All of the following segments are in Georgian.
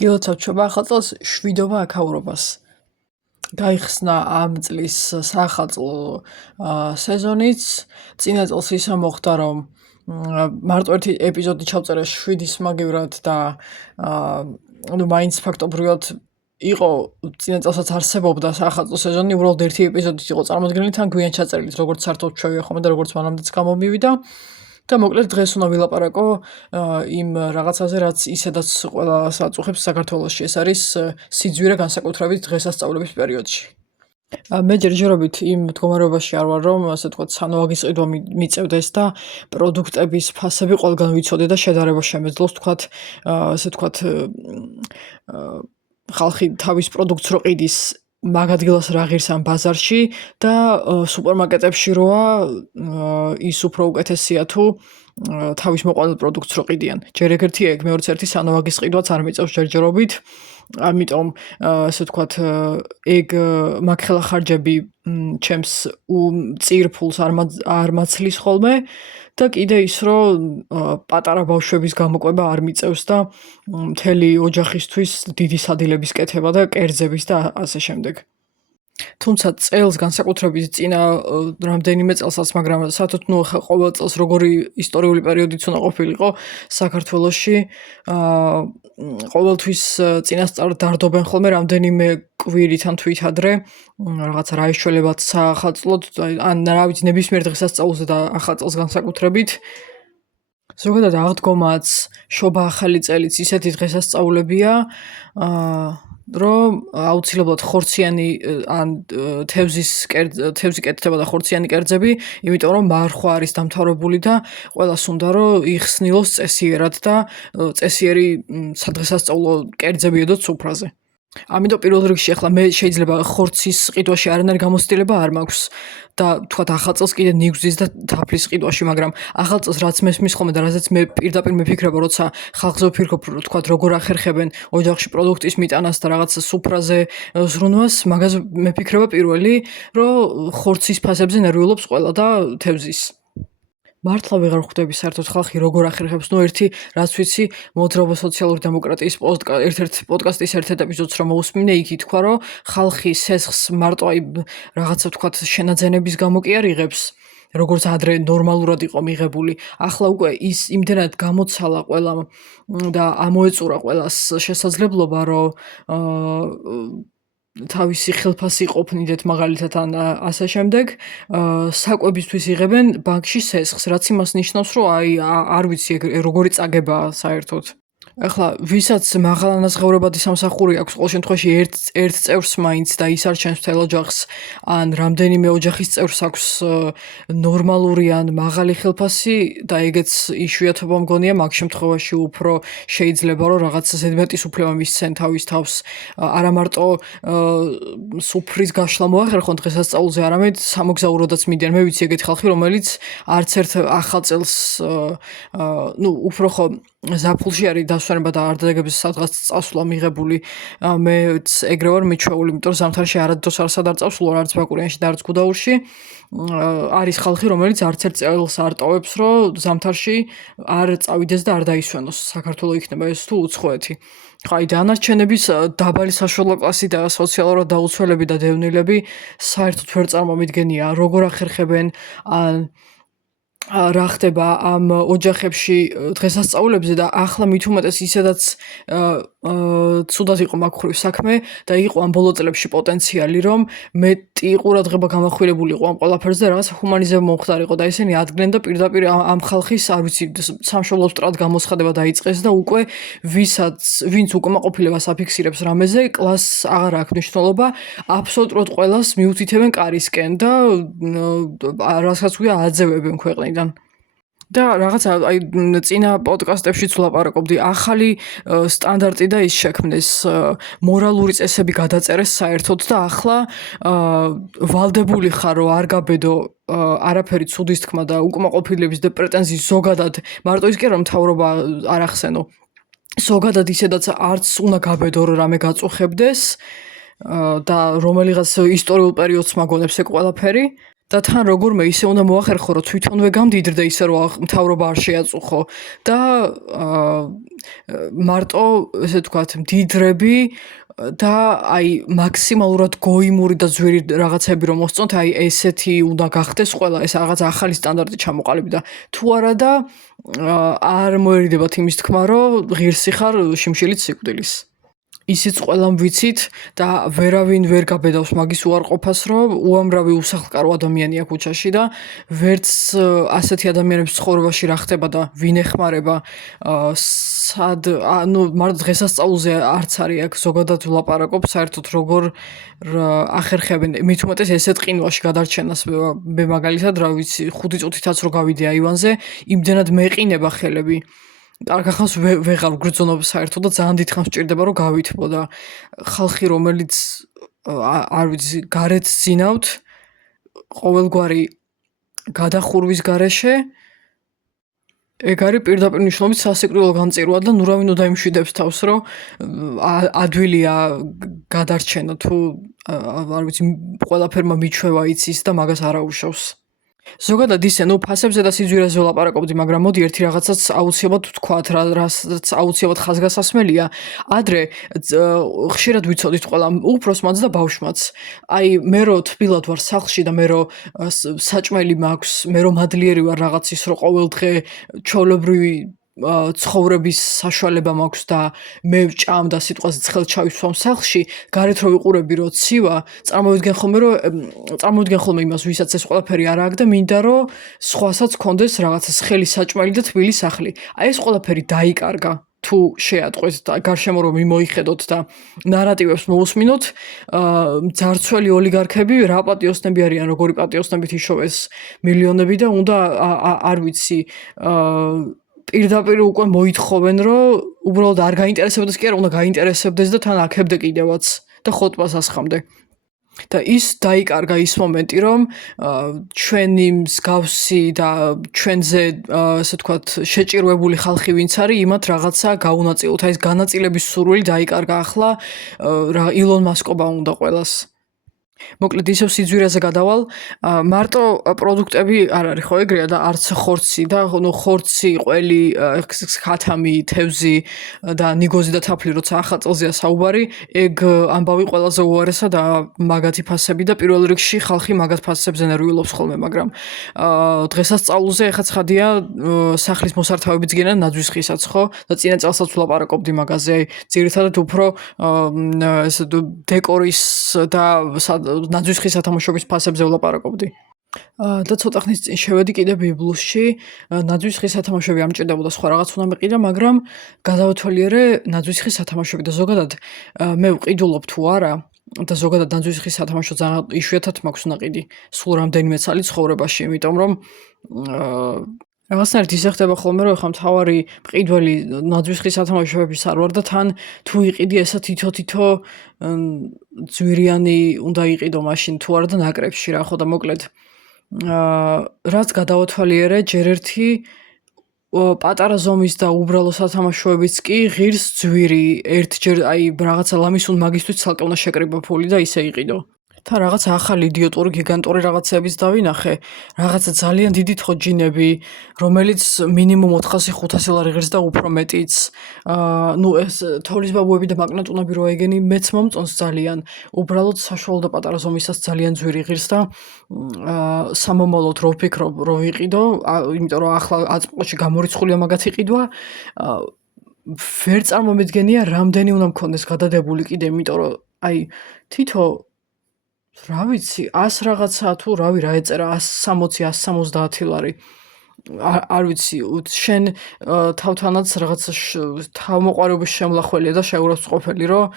გილოცავთ ჩვეულებრივ ახალ წელს შვიდობა აქაურობას. გაიხსნა ამ წლის საახალწლო სეზონიც. წინა წელს ისე მოხდა, რომ მარტო ერთი ეპიზოდი ჩავწერე 7-ის მაგივრად და მაინც ფაქტობრივად იყო წინა წელსაც არსებობდა საახალწლო სეზონი, უბრალოდ ერთი ეპიზოდით იყო წარმოდგენილი, თან გვიან ჩაწერილით, როგორც საერთოდ ჩვევია ხოლმე და როგორც მანამდეც გამომივიდა. და მოკლედ დღეს უნდა ვილაპარაკო იმ რაღაცაზე, რაც ისედაც ყველას აწუხებს საქართველოში. ეს არის სიძვირე განსაკუთრებით დღესასწაულების პერიოდში. მე ჯერჯერობით იმ მდგომარეობაში არ ვარ, რომ ასე ვთქვათ, სანოვაგის ყიდვა მიწევდეს და პროდუქტების ფასები ყველგან ვიცოდე და შედარება შემეძლოს, ვთქვათ, ასე ვთქვათ, ხალხი თავის პროდუქტს რო ყიდის მაგ ადგილას რა ღირს ამ ბაზარში და სუპერმარკეტებში როა ის უფრო უკეთესია თუ თავის მოყვანილ პროდუქტს რო ყიდიან. ჯერ ეგერთია ეგ, მეორეც ერთი სანოვაგის ყიდვაც არ მიწევს ჯერჯერობით. ამიტომ ასე ვთქვათ, ეგ მაგხელა ხარჯები ჩემს წირფულს არ მაცლის ხოლმე და კიდე ის, რომ პატარა ბავშვების გამოკვება არ მიწევს და მთელი ოჯახისთვის დიდი სადილების კეთება და კერძების და ასე შემდეგ. თუმცა წელს განსაკუთრებით წინა რამდენიმე წელსაც, მაგრამ საერთოდ ყოველ წელს როგორი ისტორიული პერიოდიც უნდა ყოფილიყო საქართველოში, ყოველთვის წინასწარ დარდობენ ხოლმე რამდენიმე კვირით ან თვით ადრე რაღაცა რაიშველებად საახალწლოდ, ან რა ვიცი, ნებისმიერ დღესასწაულზე და ახალ წელს განსაკუთრებით. ზოგადად აღდგომაც, შობა ახალი წელიც ისეთი დღესასწაულებია, რომ აუცილებლად ხორციანი ან თევზი კეთდება და ხორციანი კერძები, იმიტომ რომ მარხვა არის დამთავრებული და ყველას უნდა რომ იხსნილოს წესიერად და წესიერი სადღესასწაულო კერძები ედოთ სუფრაზე. ამიტომ პირველ რიგში ახლა მე შეიძლება ხორცის ყიდვაში არანაირი გამოცდილება არ მაქვს და თქვათ ახალ წელს კიდე ნიგვზის და თაფლის ყიდვაში, მაგრამ ახალ წელს რაც მესმის ხოლმე და რაზეც მე პირდაპირ მეფიქრება, როცა ხალხზე ვფიქრობ, თქვათ როგორ ახერხებენ ოჯახში პროდუქტის მიტანას და რაღაც სუფრაზე ზრუნვას, მაგაზე მეფიქრება პირველი, რომ ხორცის ფასებზე ნერვიულობს ყველა და თევზის. მართლა ვეღარ ხვდები საერთოდ ხალხი როგორ ახერხებს. ერთი რაც ვიცი, მოძრაობა სოციალური დემოკრატიის ერთ-ერთ პოდკასტის ერთ-ერთ ეპიზოდს რომ მოусმინე, იქ ითქვა, რომ ხალხი სესხს მარტო აი რაღაცა ვთქვათ შენაძენების გამო კი არ იღებს, როგორც ადრე ნორმალურად იყო მიღებული. ახლა უკვე ის იმდენად გამოცალა ყველამ და ამოეწურა ყველას შესაძლებლობა, რომ თავისი ხელფასი ყოფნიდეთ მაგალითად ან ასე შემდეგ, საკვებისთვის იღებენ ბანკში სესხს, რაც იმას ნიშნავს, რომ აი არ ვიცი როგორი წაგებაა საერთოდ. ახლა ვისაც მაღალანაზღაურებადი სამსახური აქვს, ყოველ შემთხვევაში ერთ წევრს მაინც და ის არჩევს მთელ ოჯახს, ან რამდენიმე ოჯახის წევრს აქვს ნორმალური ან მაღალი ხელფასი და ეგეც იშვიათობა მგონია, მაგ შემთხვევაში უფრო შეიძლება რომ რაღაც ზედმეტის უფლება მისცენ თავის თავს, არა მარტო სუფრის გაშლა მოახერხონ დღესასწაულზე, არამედ სამოგზაუროდაც მიდიან. მე ვიცი ეგეთი ხალხი, რომელიც არც ერთ ახალ წელს უფრო ხო ზაფხულში არის დასვენება და არდადეგების სადღაც წასვლა მიღებული. მეც ეგრე ვარ მიჩვეული, იმიტომ რომ ზამთარში არადოს არსად არ წავსულვარ, არც ბაკურიანში და არც გუდაურში. არის ხალხი, რომელიც არც ერთ წელს არ ტოვებს, რომ ზამთარში არ წავიდეს და არ დაისვენოს. საქართველო იქნება ეს თუ უცხოეთი. აი დანარჩენების დაბალი საშუალო კლასი და სოციალურად დაუცველები და დევნილები საერთოდ ვერ წარმომიდგენია, როგორ ახერხებენ ან რა ხდება ამ ოჯახებში დღესასწაულებზე და ახლა მით უმეტეს ისედაც ცუდად იყო მაგ ხრივ საქმე და იყო ამ ბოლო წლებში პოტენციალი, რომ მეტი ყურადღება გამახვილებული იყო ამ ყველაფერზე და რაღაც ჰუმანიზება მომხდარიყო და ესენი ადგენენ და პირდაპირ ამ ხალხის, არ ვიცი, სამშობლოს მტრად გამოცხადება დაიწყეს და უკვე ვინც უკმაყოფილებას აფიქსირებს რამეზე, კლასს აღარ აქვს მნიშვნელობა, აბსოლუტურად ყველას მიუთითებენ კარისკენ და რასაც ქვია აძევებენ ქვეყნიდან. და რაღაცა აი წინა პოდკასტებშიც ვლაპარაკობდი, ახალი სტანდარტი და ის შექმნეს, მორალური წესები გადაწერეს საერთოდ და ახლა ვალდებული ხარ, რომ არ გაბედო არაფერი ცუდის თქმა და უკმაყოფილების და პრეტენზიის ზოგადად, მარტო ის კი არა, მთავრობა არ ახსენო, ზოგადად ისედაც არც უნდა გაბედო, რომ რამე გაწუხებდეს და რომელიღაც ისტორიულ პერიოდს მაგონებს ეგ ყველაფერი. და თან როგორმე ისე უნდა მოახერხო, რომ თვითონვე გამდიდრდე ისე რომ მთავრობა არ შეაწუხო და მარტო ესე ვთქვათ, მდიდრები და აი მაქსიმალურად გოიმური და ძვირი რაღაცები რომ მოსწონთ, აი ესეთი უნდა გახდეს ყველა, ეს რაღაც ახალი სტანდარტი ჩამოყალიბდა და თუ არა და არ მოერიდებათ იმის თქმა, რომ ღირსი ხარ შიმშილით სიკვდილის. ისიც ყველამ ვიცით და ვერავინ ვერ გაბედავს მაგის უარყოფას, რომ უამრავი უსახლკარო ადამიანია ქუჩაში და ვერც ასეთი ადამიანების ცხოვრებაში რა ხდება და ვინ ეხმარება, სად, ანუ მარტო დღესასწაულზე არც არის აქ ზოგადად ვლაპარაკობ, საერთოდ როგორ ახერხებენ, მით უმეტეს ესეთ ყინვაში გადარჩენას მე მაგალითად, რა ვიცი, 5 წუთითაც რო გავიდე აივანზე, იმდენად მეყინება ხელები. კარგ ახალს ვეღარ ვგრძნობ საერთოდ და ძალიან დიდხანს სჭირდება რომ გავითბო და ხალხი რომელიც არ ვიცი გარეთ ძინავთ ყოველგვარი გადახურვის გარეშე ეგ არის პირდაპირ მნიშვნელობით სასიკვდილო განწირვა და ნუ რავინ დაიმშვიდებს თავს რომ ადვილია გადარჩენა თუ არ ვიცი ყველაფერმა მიჩვევა იცის და მაგას არ აუშავს. ზოგადად ისე, ნუ ფასებზე და სიძვირეზე ვლაპარაკობდი, მაგრამ მოდი ერთი რაღაცაც აუცილებლად ვთქვათ, რაც აუცილებლად ხაზგასასმელია. ადრე ხშირად ვიცოდით ყველა უფროსმაც და ბავშვმაც. აი, მე რო თბილად ვარ სახლში და მე რო საჭმელი მაქვს, მე რო მადლიერი ვარ რაღაც ის რო ყოველდღე ჩვეულებრივი ცხოვრების საშუალება მაქვს და მე ვჭამ და სიტყვაზე ცხელ ჩავისვამ სახლში, გარეთ რო ვიყურები რო ცივა, წარმოვიდგენ ხოლმე იმას, ვისაც ეს ყველაფერი არ აქვს და მინდა რომ სხვასაც კონდეს რაღაცა ცხელი საჭმელი და თბილი სახლი. აი ეს ყველაფერი დაიკარგა. თუ შეატყვეთ და გარშემო რომ მიმოიხედოთ და ნარატივებს მოусმინოთ, ძარცველი ოლიგარქები რა პატიოსნები არიან, როგორი პატიოსნებით იშოვეს მილიონები და უნდა არ ვიცი პირდაპირ უკვე მოითხოვენ, რომ უბრალოდ არ გაინტერესებდეს კი არა, უნდა გაინტერესებდეს და თან აქებდე კიდევაც და ხოტბას ასხამდე. და ის დაიკარგა ის მომენტი, რომ ჩვენი მსგავსი და ჩვენზე, ასე ვთქვათ, შეჭირვებული ხალხი ვინც არის, იმათ რაღაცა გაუნაწილოთ. აი ეს განაწილების სურვილი დაიკარგა ახლა ილონ მასკობა უნდა ყველას. მოკლედ ისევ სიძვირეზე გადავალ, მარტო პროდუქტები არ არის ხო ეგრეა და არც ხორცი და ნუ ხორცი, ყველი, ქათამი, თევზი და ნიგოზი და თაფლი როცა ახალწელზეა საუბარი, ეგ ამბავი ყველაზე უარესა და მაგათი ფასები და პირველ რიგში ხალხი მაგათ ფასებზე ნერვიულობს ხოლმე, მაგრამ დღესასწაულზე ეხა ცხადია სახლის მოსართავებიც გენა ნაძვის ხისაც ხო და წინა წელსაც ვლაპარაკობდი მაგაზე, ძირითადად უფრო ეს დეკორის და ნაძვის ხის სათამაშოების ფასებზე ვლაპარაკობდი. და ცოტა ხნის წინ შევედი კიდე ბიბლუსში, ნაძვის ხის სათამაშოები არ მჭირდებოდა, სხვა რაღაც უნდა მეყიდა, მაგრამ გადავათვალიერე ნაძვის ხის სათამაშოები და ზოგადად მე ვყიდულობ თუ არა და ზოგადად ნაძვის ხის სათამაშო ძალიან იშვიათად მაქვს ნაყიდი, სულ რამდენიმე წელი ცხოვრებაში, იმიტომ რომ რაღაცნაირად ისე ხდება ხოლმე, რომ ეხლა მთავარი მყიდველი ნაძვის ხის სათამაშოების არ ვარ და თან თუ იყიდი ესა თითო ძვირიანი უნდა იყიდო მაშინ თუ არა და ნაკრებში რა ხო და მოკლედ რაც გადავათვალიერე ჯერ ერთი პატარა ზომის და უბრალო სათამაშოებიც კი ღირს ძვირი ერთჯერ აი რაღაცა ლამისუნ მაგისთვის ცალკე უნდა შეკრიბა ფული და ისე იყიდო. თან რაღაცა ახალი იდიოტური გიგანტური რაღაცებიც დავინახე, რაღაცა ძალიან დიდი თოჯინები, რომელიც მინიმუმ 400-500 ლარი ღირს და უფრო მეტიც. ნუ ეს თოვლის ბაბუები და მაკნატუნები რო ეგენი მეც მომწონს ძალიან. უბრალოდ საშუალო და პატარა ზომისას ძალიან ძვირი ღირს და სამომავლოდ რო ვფიქრობ, რომ ვიყიდო, იმიტომ რომ ახლა აწმყოში გამორიცხულია მაგათი ყიდვა, ვერ წარმომედგენია რამდენი უნდა მქონდეს გადადებული კიდე, იმიტომ რომ აი თითო რა ვიცი 100 რაღაცა თუ რავი რა ეწერა 160-170 ლარი არ ვიცი შენ თავთანაც რაღაცა თავმოყარეობის შემლახველია და შეურაცხყოფელი რომ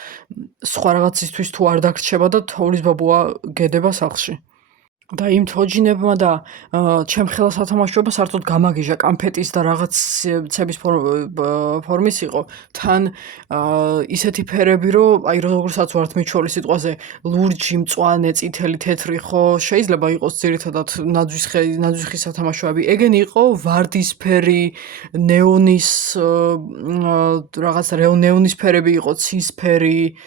სხვა რაღაცისთვის თუ არ დაგრჩება და თოვლის ბაბუა გედება სახლში. და იმ თოჯინებმა და ჩემხელა სათამაშოება საერთოდ გამაგიჟა კამფეტის და რაღაცების ფორმის იყო თან ისეთი ფერები რომ აი როგორცაც ვართ მიჩვეული სიტყვაზე ლურჯი, მწვანე, წითელი, თეთრი ხო შეიძლება იყოს ძირითადად ნაძვის ხის სათამაშოები. ეგენი იყო ვარდისფერი, ნეონის რაღაც ნეონის ფერები იყო, ცისფერი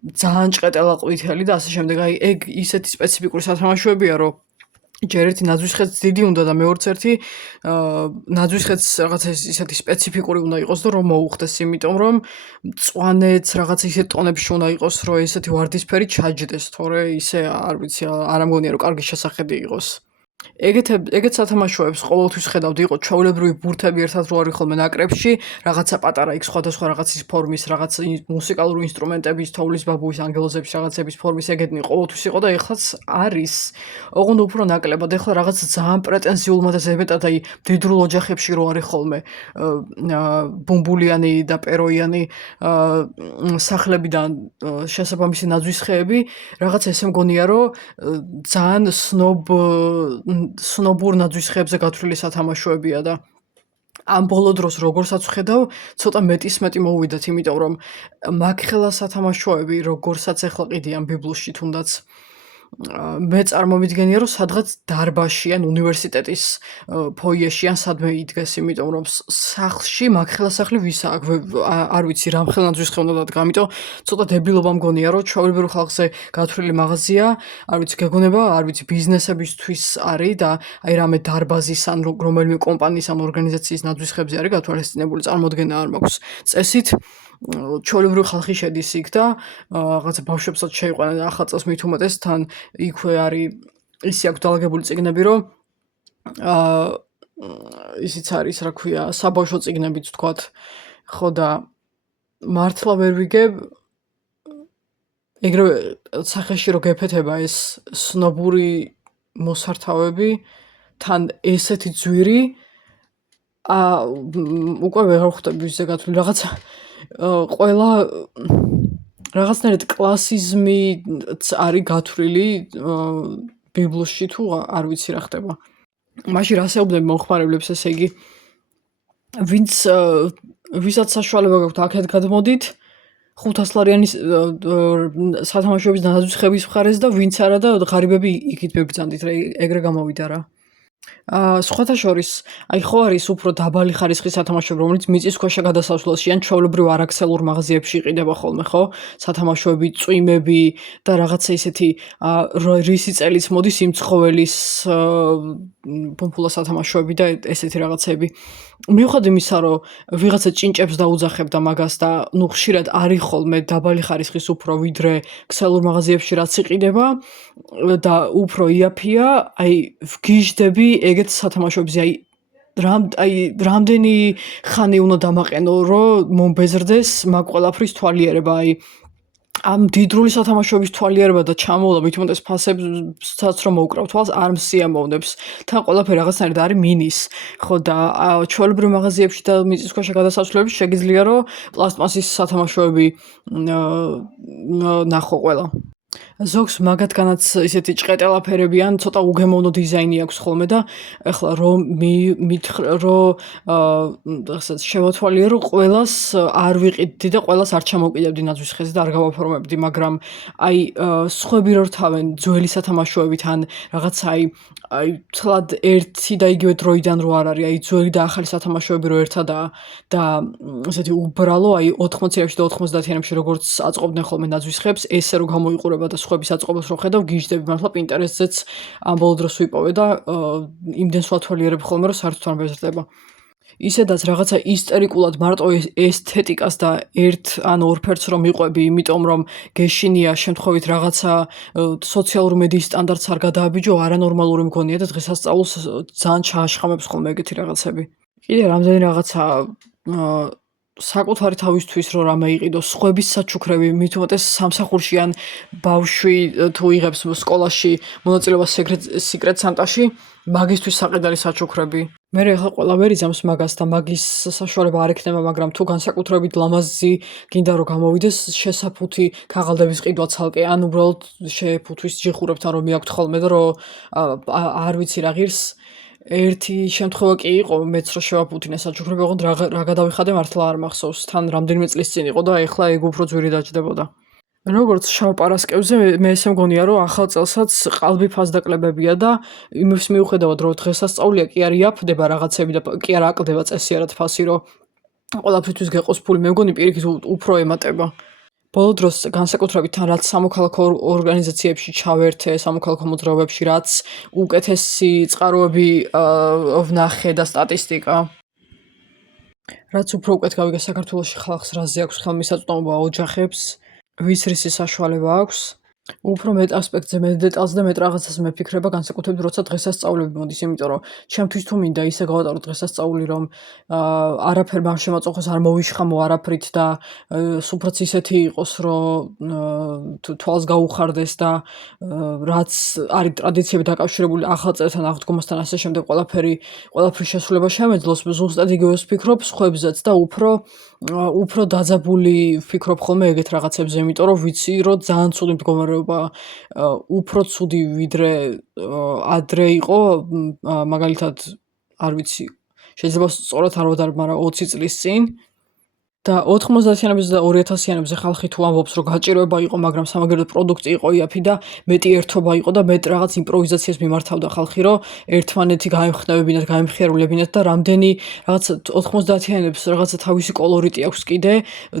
ძალიან ჭყეტელა ყვითელი და ასე შემდეგ. აი ეგ ისეთი სპეციფიკური სათამაშოებია, რომ ჯერ ერთი ნაძვისხეც დიდი უნდა და მეორეც ერთი ნაძვისხეც რაღაცა ისეთი სპეციფიკური უნდა იყოს და რომ მოუხდეს, იმიტომ რომ მწვანეც რაღაცა ისეთ ტონებში უნდა იყოს, რომ ესეთი ვარდისფერი ჩაჯდეს, თორე ისე არ ვიცი, არ ამგონია რომ კარგი შესახედი იყოს. ეგეთ სათამაშოებს ყოველთვის ხედავდი, იყო ჩვეულებრივი ბურთები ერთად რო არის ხოლმე ნაკრებში, რაღაცა პატარა იქ სხვადასხვა რაღაცის ფორმის, რაღაც მუსიკალური ინსტრუმენტების, თოვლის ბაბუის, ანგელოზების რაღაცების ფორმის ეგეთნი ყოველთვის იყო და ეხლაც არის. ოღონდ უფრო ნაკლებად, ეხლა რაღაც ძალიან პრეტენზიულმა და ზემეტად აი მდიდრულ ოჯახებში რო არის ხოლმე ბუმბულიანი და პეროიანი სახლებიდან შესაბამისი ნაძვისხეები, რაღაც ესე მგონია რომ ძალიან სნობურ ნაძვისხეებზე გათვლილი სათამაშოებია და ამ ბოლო დროს როგორცაც ვხედავ, ცოტა მეტისმეტი მოუვიდათ, იმიტომ რომ მაგხელა სათამაშოები, როგორცაც ეხლა ყიდიან ბიბლში თუნდაც მე წარმომიდგენია, რომ სადღაც დარბაზში ან უნივერსიტეტის ფოიეში ან სადმე იდგეს, იმიტომ რომ სახლში მაგხელა სახლი ვისა აქ არ ვიცი რამ ხელნაძვის ხე უნდა დადგა, ამიტომ ცოტა დებილობა მგონია, რომ ჩვეულებრივ ხალხზე გათვლილი მაღაზია, არ ვიცი გეგონება, არ ვიცი ბიზნესებისთვის არის და აი რამე დარბაზის ან რომელიმე კომპანიის ან ორგანიზაციის ნაძვისხებზე არის გათვალისწინებული, წარმოდგენა არ მაქვს წესით. ჩვეულებრივ ხალხი შედის იქ და რაღაცა ბავშვებსაც შეიყვანა და ახალ წელს მით უმეტეს თან იქვე არის ისი აქვს დალაგებული წიგნები, რომ ისიც არის, რა ქვია, საბავშვო წიგნებიც თქვათ. ხო და მართლა ვერ ვიგებ ეგრევე სახეში რო გეფეთება ეს სნობური მოსართავები, თან ესეთი ძვირი უკვე ვერ ხვდები ისე გათვლილი რაღაცა ყველა რაღაცნაირად კლასიზმიც არის გათვლილი ბიბლში თუ არ ვიცი რა ხდება. მაშინ რასეუბნები მომხმარებლებს, ესე იგი ვისაც საშუალება გაქვთ აქეთ გადმოდით 500 ლარიანი სათამაშოების ნაძვისხების მხარეს და ვინც არა და ღარიბები იქით მებრძანდით, ეგრე გამოვიდა რა. სხვათა შორის, აი ხო არის უფრო დაბალი ხარისხის სათამაშოები, რომელიც მიწისქვეშა გადასასვლელში ან ჩვეულებრივ არაქსელურ მაღაზიებში იყიდება ხოლმე, ხო? სათამაშოები, წვიმები და რაღაცა ისეთი რისი წელიც მოდის იმ ცხოველის ბუმბულა სათამაშოები და ესეთი რაღაცები. მიუხედავად იმისა, რომ ვიღაცა ჭინჭებს დაუძახებდა მაგას და ნუ ხშირად არის ხოლმე დაბალი ხარისხის უფრო ვიდრე ქსელურ მაღაზიებში რაც იყიდება და უფრო იაფია, აი ვგიჟდები ეგეთ სათამაშოებზე, აი რამდენი ხანი უნდა დამაყენო, რომ მომბეზრდეს მაგ ყველაფრის თვალიერება, აი ამ დიდრული სათამაშოების თვალიერება და ჩამოვლა მით უმეტეს ფასებსაც რომ მოუკრავ თვალს არ მსიამოვნებს. თან ყველაფერი რაღაცნაირად არის მინის, ხო და ჩვეულებრივ მაღაზიებში და მიწისქვეშა გადასასვლელებში შეგიძლია რომ პლასტმასის სათამაშოები ნახო ყველა. ზოგს მაგათგანაც ისეთი ჭყეტელაფერები ან ცოტა უგემოვნო დიზაინი აქვს ხოლმე და ეხლა რომ შევათვალიე რომ ყველას არ ვიყიდდი და ყველას არ ჩამოვკიდებდი ნაძვის ხეზე და არ გავაფორმებდი, მაგრამ აი სხვები რო რთავენ ძველი სათამაშოებით ან რაღაცა აი თლად ერთი და იგივე დროიდან რო არ არის, აი ძველი და ახალი სათამაშოები რო ერთადაა და ესეთი უბრალო, აი 80-იანებში და 90-იანებში როგორც აწყობდნენ ხოლმე ნაძვის ხებს, ესე რო გამოიყურება და სხვების აწყობას რო ხედავ, გიჟდები მართლა პინტერესტზეც ამ ბოლო დროს ვიპოვე და იმდენს ვათვალიერებ ხოლმე, რომ საერთოდ არ მეზრდება. ისედაც რაღაცა ისტერიკულად მარტო ესთეტიკას და ერთ ან ორ ფერს რომ მიყვები, იმიტომ რომ გეშინია შემთხვევით რაღაცა სოციალურ მედიის სტანდარტს არ გადააბიჯო, არანორმალური მგონია და დღესასწაულს ძალიან ჩააშხამებს ხოლმე ეგეთი რაღაცები. კიდე რამდენი რაღაცა საკუთარი თავისთვის რომ რამე იყიდო, სხვების საჩუქრები, მით უმეტეს სამსახურში ან ბავშვი თუ იღებს სკოლაში მონაწილეობას სიკრეტ სანტაში, მაგისთვის საყიდარი საჩუქრები. მე ახლა ყველა ვერ იზამს მაგას და მაგის საშუალება არ ექნება, მაგრამ თუ განსაკუთრებით ლამაზი გინდა რომ გამოვიდეს, შესაფუთი ქაღალდების ყიდვა ცალკე, ან უბრალოდ შეფუთვის ჯიხურებთან რომ მიაქვთ ხოლმე და რომ არ ვიცი რა ღირს. ერთი შემთხვევა კი იყო, მეც რო შევაფუთინე საჩუქრები, ოღონდ რა გადავიხადე მართლა არ მახსოვს. თან რამდენიმე წლის წინ იყო და ეხლა ეგ უფრო ძვირი დაჯდებოდა. როგორც შავ პარასკევზე მე ესე მგონია, რომ ახალ წელსაც ყალბი ფასდაკლებებია და იმის მიუხედავად, რომ დღესასწაულია კი არ იაფდება რაღაცები და კი არ აკლდება წესიარად ფასი, რომ ყველაფრისთვის გეყოს ფული, მე მგონი პირიქით უფრო ემატება. ბოლო დროს განსაკუთრებით თან რაც სამოქალაქო ორგანიზაციებში ჩავერთე, სამოქალაქო მოძრაობებში, რაც უკეთესი წყაროები ვნახე და სტატისტიკა. რაც უფრო უკეთ გავიგე საქართველოში ხალხს რაზე აქვს ხელმისაწვდომობა ოჯახებს, ვის რისი საშუალება აქვს. უფრო მეტ ასპექტზე, მეტ დეტალს და მეტ რაღაცას მეფიქრება, განსაკუთრებით როცა დღესასწაულები მოდის, იმიტომ რომ ჩემთვის თუ მინდა ისე გავატარო დღესასწაული, რომ არაფერ არ შემაწუხოს, არ მოვიშხამო არაფრით და სუფრაც ისეთი იყოს, რომ თვალს გაუხარდეს და რაც არის ტრადიციები დაკავშირებული ახალ წელთან, აღდგომასთან, ასე შემდეგ ყველაფრის შესრულება შემეძლოს, ზუსტად იგივეს ვფიქრობ სხვებზეც და უფრო დაძაბული ვფიქრობ ხოლმე ეგეთ რაღაცებზე, იმიტომ რომ ვიცი, რომ ძალიან ცუდი მდგომარეობა, უფრო ცუდი ვიდრე ადრე იყო, მაგალითად, არ ვიცი, შეიძლება სწორად არ ვადარ, მაგრამ 20 წლის წინ და 90-იანებზე და 2000-იანებზე ხალხი თუ ამბობს, რომ გაჭირვება იყო, მაგრამ სამაგეროდ პროდუქტი იყო იაფი და მეტი ერთობა იყო და მეტ რაღაც იმპროვიზაციას მიმართავდა ხალხი, რომ ერთმანეთი გაემხნევებინათ, გაემხიარულებინათ და რამდენი რაღაც 90-იანებს რაღაცა თავისი კოლორიტი აქვს კიდე,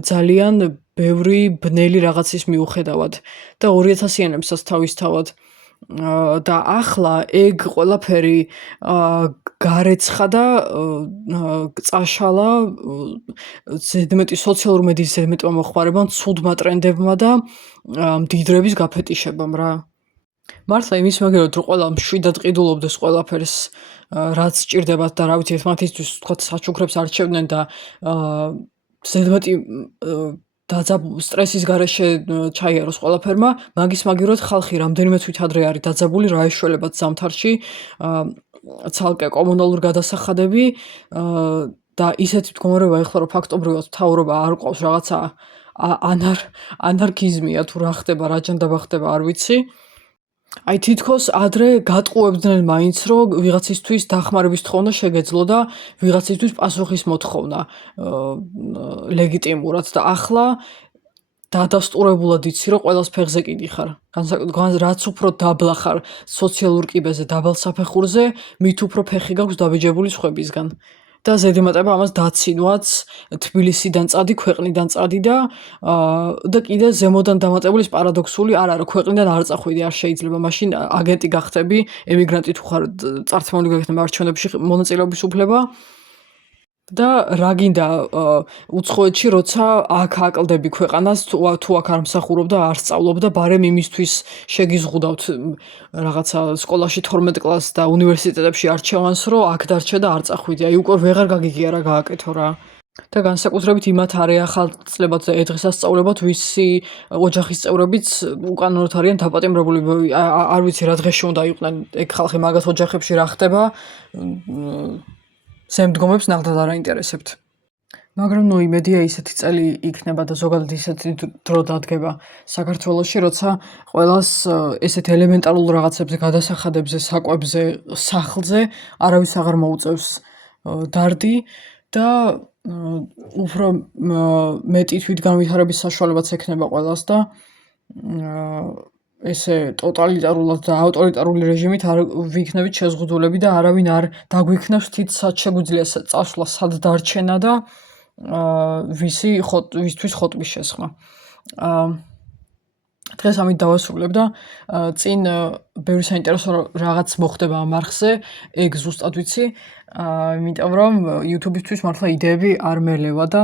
ძალიან ბევრი ბნელი რაღაცის მიუხედავად და 2000-იანებსაც თავისთავად. და ახლა ეგ ყველაფერი გარეცხა და წაშალა ზედმეტი სოციალურ მედიის ზედმეტმა მოხმარებამ, ცუდმა ტრენდებმა და მდიდრების გაფეტიშებამ რა. მართლა იმის მაგერად რომ ყველა მშვიდად ყიდულობდეს ყველაფერს, რაც სჭირდებათ და რა ვიცი, ერთმანეთისთვის თქვა საჩუქრებს არჩევდნენ და ზედმეტი სტრესის გარეშე ჩაიაროს ყველაფერმა, მაგის მაგივრად ხალხი რამდენიმე თვით ადრე არის დაძაბული, რა ეშველებათ ზამთარში, ცალკე კომუნალური გადასახადები და ისეთი მდგომარეობა ეხლა რომ ფაქტობრივად მთავრობა არ ყავს რაღაცა ანარქიზმია თუ რა ხდება, რა ჯანდაბა ხდება, არ ვიცი. აი თითქოს ადრე გატყუებდნენ მაინც, რომ ვიღაცისთვის დახმარების თხოვნა შეგეძლო და ვიღაცისთვის პასუხის მოთხოვნა ლეგიტიმურად და ახლა დადასტურებულად იცი, რომ ყველას ფეხზე კიდი ხარ. რაც უფრო დაბლა ხარ სოციალურ კიბეზე, დაბალ საფეხურზე, მით უფრო ფეხი გაქვს დაბიჯებული სხვებისგან. და ზედემატება ამას დაცინვაც თბილისიდან წადი, ქვეყნიდან წადი და კიდე ზემოდან დამატებული პარადოქსული არ არის, ქვეყნიდან არ წახვიდი, არ შეიძლება, მაშინ აგენტი გახდები, ემიგრანტი თუ ხარ, წარსულში გაგხდება არჩევნებში მონაწილეობის უფლება. და რა გინდა უცხოეთში, როცა აქ აკლდები ქვეყანას, თუ აქ არ მსახურობ და არ სწავლობ და ბარემ იმისთვის შეგიზღუდავთ რაღაცა სკოლაში 12 კლასს და უნივერსიტეტებში არჩევანს, რომ აქ დარჩე და არ წახვიდე. აი უკვე ვეღარ გაგიგია რა გააკეთო რა. და განსაკუთრებით იმათ არის ახალწლებად და დღესასწაულებად, ვისი ოჯახის წევრებიც უკანონოდ არიან დაპატიმრებული. არ ვიცი რა დღეში უნდა იყვნენ ეგ ხალხი მაგათ ოჯახებში რა ხდება. ზემდგომებს ნახდად არ აინტერესებთ. მაგრამ ნუ იმედია ისეთი წელი იქნება და ზოგადად ისეთი დრო დადგება საქართველოში, როცა ყველას ესეთ ელემენტარულ რაღაცებზე, გადასახადებზე, საკვებზე, სახლზე არავის აღარ მოუწევს დარდი და უფრო მეტი თვითგანვითარების საშუალებაც ექნება ყველას და ესე ტოტალიტარულად და ავტორიტარული რეჟიმით არ ვიქნებით შეზღუდულები და არავინ არ დაგვიქნევს თით სად შეგვიძლია წასვლა, სად დარჩენა და ვისთვის ხოტბის შესხმა. დღეს ამით დავასრულებ და წინ ბევრი საინტერესო რაღაც მოხდება ამ არხზე, ეგ ზუსტად ვიცი, იმიტომ რომ YouTube-ისთვის მართლა იდეები არ მელევა და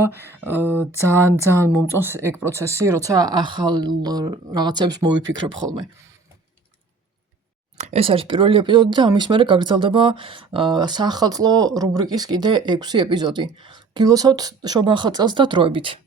ძალიან მომწონს ეგ პროცესი, როცა ახალ რაღაცებს მოვიფიქრებ ხოლმე. ეს არის პირველი ეპიზოდი და ამის მერე გაგრძელდება საახალწლო რუბრიკის კიდე 6 ეპიზოდი. გილოცავთ შობა ახალ წელს და დროებით.